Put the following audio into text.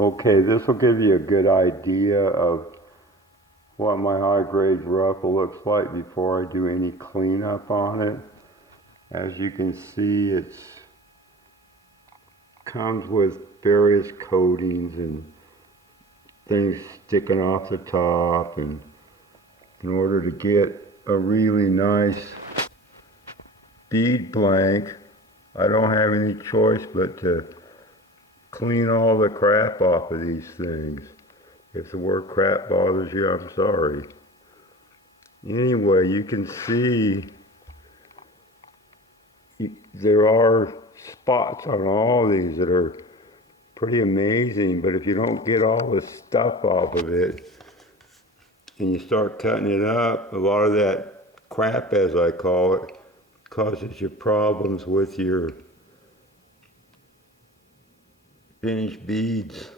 Okay, this will give you a good idea of what my high grade ruffle looks like before I do any cleanup on it. As you can see, it comes with various coatings and things sticking off the top, and in order to get a really nice bead blank, I don't have any choice but to clean all the crap off of these things. If the word crap bothers you, I'm sorry. Anyway, you can see there are spots on all these that are pretty amazing, but if you don't get all the stuff off of it and you start cutting it up, a lot of that crap, as I call it, causes you problems with your finished beads.